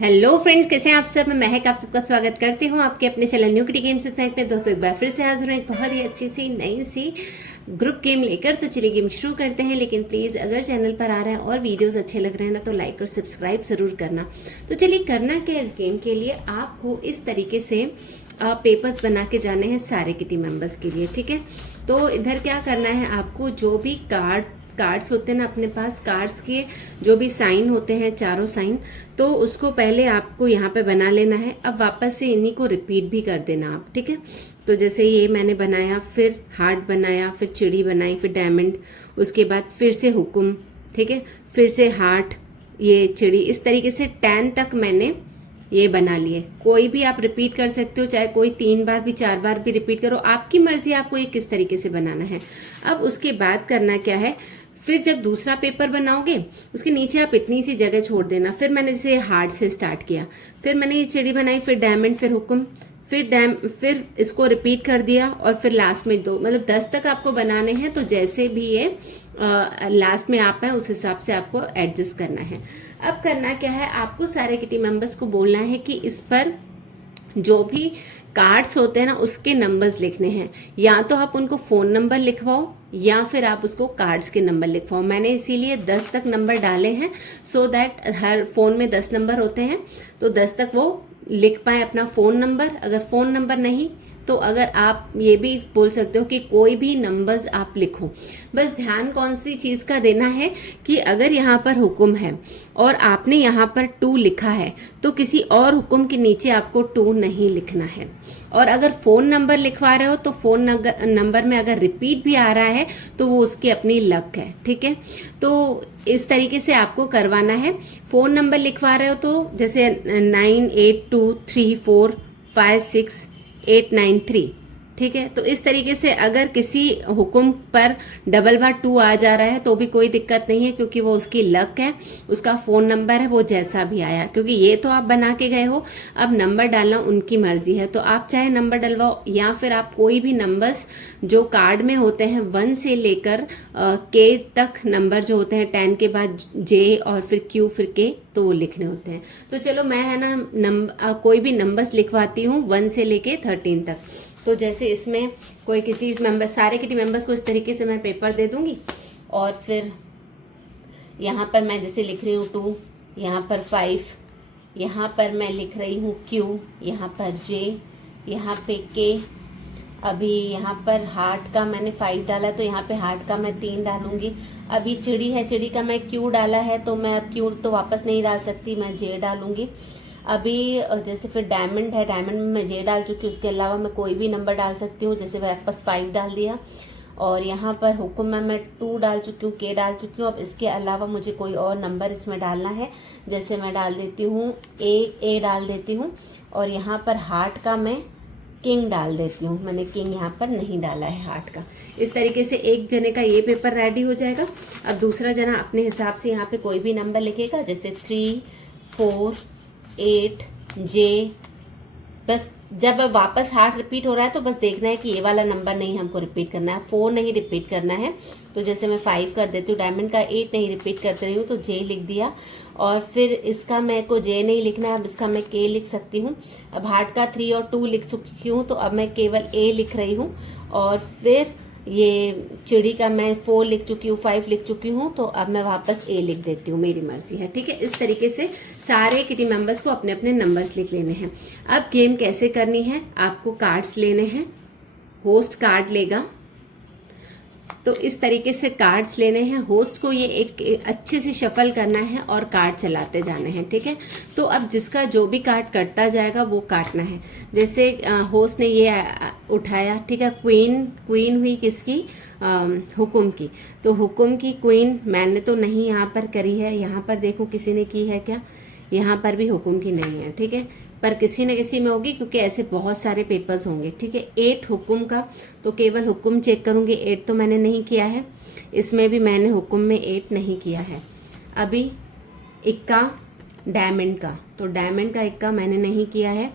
Hello friends, कैसे हैं आप सब। मैं महक आप सबका स्वागत करती हूँ आपके अपने channel new kitty games with महक में। दोस्तों एक बार फिर से हाजिर हूँ एक बहुत ही अच्छी सी नई सी ग्रुप गेम लेकर। तो चलिए गेम शुरू करते हैं। लेकिन प्लीज़ अगर चैनल पर आ रहा है और वीडियोस अच्छे लग रहे हैं ना तो लाइक और सब्सक्राइब ज़रूर करना। तो चलिए करना क्या इस गेम के लिए, आपको इस तरीके से पेपर्स बना के जाने हैं सारे किटी मेंबर्स के लिए, ठीक है। तो इधर क्या करना है, आपको जो भी कार्ड्स होते हैं ना अपने पास, कार्ड्स के जो भी साइन होते हैं, चारों साइन, तो उसको पहले आपको यहाँ पे बना लेना है। अब वापस से इन्हीं को रिपीट भी कर देना आप, ठीक है। तो जैसे ये मैंने बनाया, फिर हार्ट बनाया, फिर चिड़ी बनाई, फिर डायमंड, उसके बाद फिर से हुकुम, ठीक है, फिर से हार्ट, ये चिड़ी, इस तरीके से 10 तक मैंने ये बना लिए। कोई भी आप रिपीट कर सकते हो, चाहे कोई 3 बार भी 4 बार भी रिपीट करो, आपकी मर्जी आपको ये किस तरीके से बनाना है। अब उसके बाद करना क्या है, फिर जब दूसरा पेपर बनाओगे उसके नीचे आप इतनी सी जगह छोड़ देना। फिर मैंने जैसे हार्ट से स्टार्ट किया, फिर मैंने ये चिड़ी बनाई, फिर डायमंड, फिर हुक्म, फिर इसको रिपीट कर दिया, और फिर लास्ट में 2, मतलब 10 तक आपको बनाने हैं। तो जैसे भी ये लास्ट में आप है उस हिसाब से आपको एडजस्ट करना है। अब करना क्या है, आपको सारे किटी मेंबर्स को बोलना है कि इस पर जो भी कार्ड्स होते हैं ना उसके नंबर्स लिखने हैं। या तो आप उनको फ़ोन नंबर लिखवाओ या फिर आप उसको कार्ड्स के नंबर लिखवाओ। मैंने इसीलिए 10 तक नंबर डाले हैं, सो दैट हर फ़ोन में 10 नंबर होते हैं, तो 10 तक वो लिख पाए अपना फ़ोन नंबर। अगर फ़ोन नंबर नहीं तो अगर आप ये भी बोल सकते हो कि कोई भी नंबर्स आप लिखो। बस ध्यान कौन सी चीज़ का देना है कि अगर यहाँ पर हुक्म है और आपने यहाँ पर 2 लिखा है तो किसी और हुक्म के नीचे आपको 2 नहीं लिखना है। और अगर फ़ोन नंबर लिखवा रहे हो तो फ़ोन नंबर में अगर रिपीट भी आ रहा है तो वो उसकी अपनी लक है, ठीक है। तो इस तरीके से आपको करवाना है। फ़ोन नंबर लिखवा रहे हो तो जैसे 9823456893, ठीक है। तो इस तरीके से अगर किसी हुक्म पर डबल बार 2 आ जा रहा है तो भी कोई दिक्कत नहीं है, क्योंकि वो उसकी लक है, उसका फ़ोन नंबर है, वो जैसा भी आया, क्योंकि ये तो आप बना के गए हो। अब नंबर डालना उनकी मर्जी है, तो आप चाहे नंबर डलवाओ या फिर आप कोई भी नंबर्स जो कार्ड में होते हैं 1 से लेकर के तक नंबर जो होते हैं, 10 के बाद जे और फिर क्यू फिर के, तो वो लिखने होते हैं। तो चलो मैं है ना कोई भी नंबर्स लिखवाती हूँ 1 से लेके 13 तक। तो जैसे इसमें कोई किसी मेंबर, सारे किटी मेंबर्स को इस तरीके से मैं पेपर दे दूंगी, और फिर यहाँ पर मैं जैसे लिख रही हूँ 2, यहाँ पर 5, यहाँ पर मैं लिख रही हूँ Q, यहाँ पर J, यहाँ पे K। अभी यहाँ पर हार्ट का मैंने 5 डाला तो यहाँ पे हार्ट का मैं 3 डालूंगी। अभी चिड़ी है, चिड़ी का मैं Q डाला है तो मैं अब Q तो वापस नहीं डाल सकती, मैं J डालूंगी। अभी जैसे फिर डायमंड है, डायमंड में मैं J डाल चुकी हूँ, उसके अलावा मैं कोई भी नंबर डाल सकती हूँ, जैसे वापस 5 डाल दिया। और यहाँ पर हुक्म में मैं 2 डाल चुकी हूँ, K डाल चुकी हूँ। अब इसके अलावा मुझे कोई और नंबर इसमें डालना है, जैसे मैं डाल देती हूँ A डाल देती हूँ। और यहाँ पर हार्ट का मैं किंग डाल देती हूँ, मैंने किंग यहाँ पर नहीं डाला है हार्ट का। इस तरीके से एक जने का ये पेपर रेडी हो जाएगा। अब दूसरा जना अपने हिसाब से यहाँ पे कोई भी नंबर लिखेगा, जैसे 3, 4, 8, J। बस जब वापस हार्ट रिपीट हो रहा है तो बस देखना है कि ये वाला नंबर नहीं हमको रिपीट करना है, 4 नहीं रिपीट करना है। तो जैसे मैं 5 कर देती हूँ, डायमंड का 8 नहीं रिपीट करते रही हूँ तो J लिख दिया। और फिर इसका मेरे को J नहीं लिखना है, अब इसका मैं K लिख सकती हूँ। अब हार्ट का 3 और 2 लिख चुकी हूँ तो अब मैं केवल A लिख रही हूँ। और फिर ये चिड़ी का मैं 4 लिख चुकी हूँ, 5 लिख चुकी हूँ, तो अब मैं वापस A लिख देती हूँ, मेरी मर्जी है, ठीक है। इस तरीके से सारे किटी मेंबर्स को अपने अपने नंबर्स लिख लेने हैं। अब गेम कैसे करनी है, आपको कार्ड्स लेने हैं, होस्ट कार्ड लेगा, तो इस तरीके से कार्ड्स लेने हैं। होस्ट को ये एक अच्छे से शफल करना है और कार्ड चलाते जाने हैं, ठीक है। तो अब जिसका जो भी कार्ड कटता जाएगा वो काटना है। जैसे होस्ट ने ये उठाया, ठीक है, क्वीन हुई किसकी, हुकुम की। तो हुकुम की क्वीन मैंने तो नहीं यहाँ पर करी है, यहाँ पर देखो किसी ने की है क्या, यहाँ पर भी हुकुम की नहीं है, ठीक है, पर किसी न किसी में होगी, क्योंकि ऐसे बहुत सारे पेपर्स होंगे, ठीक है। 8 हुकुम का, तो केवल हुकुम चेक करूँगी, 8 तो मैंने नहीं किया है, इसमें भी मैंने हुकुम में 8 नहीं किया है। अभी इक्का डायमंड का, तो डायमंड का इक्का मैंने नहीं किया है,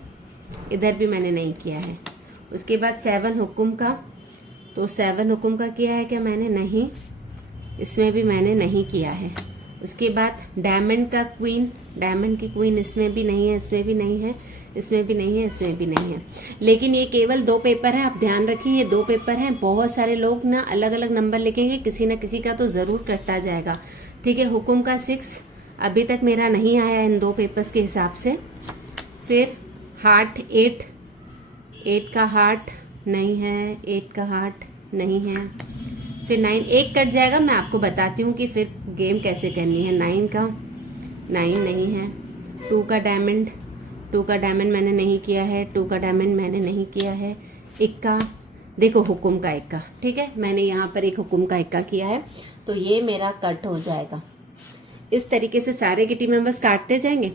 इधर भी मैंने नहीं किया है। उसके बाद 7 हुकुम का, तो 7 हुकुम का किया है क्या मैंने, नहीं, इसमें भी मैंने नहीं किया है। उसके बाद डायमंड का क्वीन, डायमंड की क्वीन इसमें भी नहीं है, इसमें भी नहीं है, इसमें भी नहीं है, इसमें भी नहीं है। लेकिन ये केवल 2 पेपर है, आप ध्यान रखिए ये 2 पेपर हैं। बहुत सारे लोग ना अलग अलग नंबर लिखेंगे, किसी न किसी का तो ज़रूर कटता जाएगा। ठीक है, हुकुम का 6 अभी तक मेरा नहीं आया इन 2 पेपर्स के हिसाब से। फिर हार्ट 8 का हार्ट नहीं है, 8 का हार्ट नहीं है। फिर 9 एक कट जाएगा, मैं आपको बताती हूँ कि फिर गेम कैसे करनी है। 9 का 9 नहीं है। 2 का डायमंड, 2 का डायमंड मैंने नहीं किया है, 2 का डायमंड मैंने नहीं किया है। इक्का, देखो हुकुम का इक्का, ठीक है, मैंने यहाँ पर एक हुकुम का इक्का किया है, तो ये मेरा कट हो जाएगा। इस तरीके से सारे के टीम मेंबर्स काटते जाएंगे।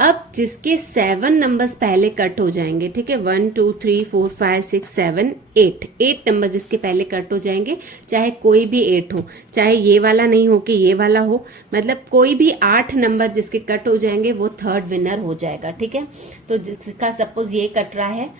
अब जिसके 7 नंबर्स पहले कट हो जाएंगे, ठीक है, 1 2 3 4 5 6 7 8 नंबर जिसके पहले कट हो जाएंगे, चाहे कोई भी 8 हो, चाहे ये वाला नहीं हो कि ये वाला हो, मतलब कोई भी 8 नंबर जिसके कट हो जाएंगे वो थर्ड विनर हो जाएगा। ठीक है, तो जिसका सपोज ये कट रहा है,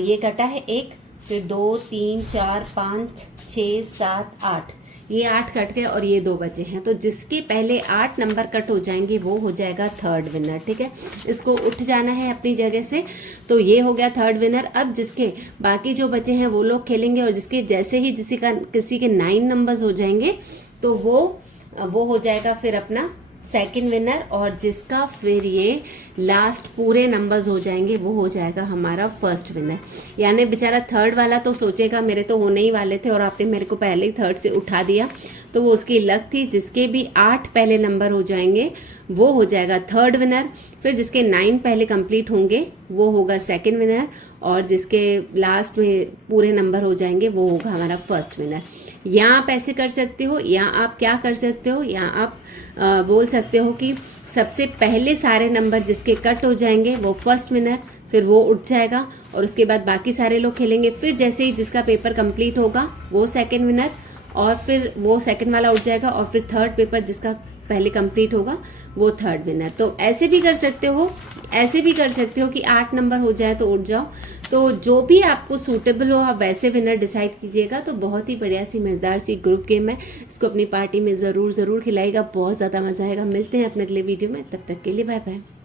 ये कटा है 1, फिर 2 3 4 5 6 7 8, ये 8 कट गए और ये 2 बचे हैं, तो जिसके पहले 8 नंबर कट हो जाएंगे वो हो जाएगा थर्ड विनर। ठीक है, इसको उठ जाना है अपनी जगह से, तो ये हो गया थर्ड विनर। अब जिसके बाकी जो बचे हैं वो लोग खेलेंगे, और जिसके जैसे ही किसी के 9 नंबर्स हो जाएंगे तो वो हो जाएगा फिर अपना सेकंड विनर, और जिसका फिर ये लास्ट पूरे नंबर्स हो जाएंगे वो हो जाएगा हमारा फर्स्ट विनर। यानी बेचारा थर्ड वाला तो सोचेगा मेरे तो होने ही वाले थे और आपने मेरे को पहले ही थर्ड से उठा दिया, तो वो उसकी लक थी। जिसके भी 8 पहले नंबर हो जाएंगे वो हो जाएगा थर्ड विनर, फिर जिसके 9 पहले कंप्लीट होंगे वो होगा सेकंड विनर, और जिसके लास्ट में पूरे नंबर हो जाएंगे वो होगा हमारा फर्स्ट विनर। यहाँ आप ऐसे कर सकते हो, यहाँ आप क्या कर सकते हो, यहाँ आप बोल सकते हो कि सबसे पहले सारे नंबर जिसके कट हो जाएंगे वो फर्स्ट विनर, फिर वो उठ जाएगा, और उसके बाद बाकी सारे लोग खेलेंगे। फिर जैसे ही जिसका पेपर कंप्लीट होगा वो सेकंड विनर, और फिर वो सेकंड वाला उठ जाएगा, और फिर थर्ड पेपर जिसका पहले कंप्लीट होगा वो थर्ड विनर। तो ऐसे भी कर सकते हो, ऐसे भी कर सकते हो कि 8 नंबर हो जाए तो उठ जाओ। तो जो भी आपको सूटेबल हो आप वैसे विनर डिसाइड कीजिएगा। तो बहुत ही बढ़िया सी मज़ेदार सी ग्रुप गेम है, इसको अपनी पार्टी में ज़रूर खिलाइएगा, बहुत ज़्यादा मज़ा आएगा। मिलते हैं अपने अगले वीडियो में, तब तक के लिए बाय बाय।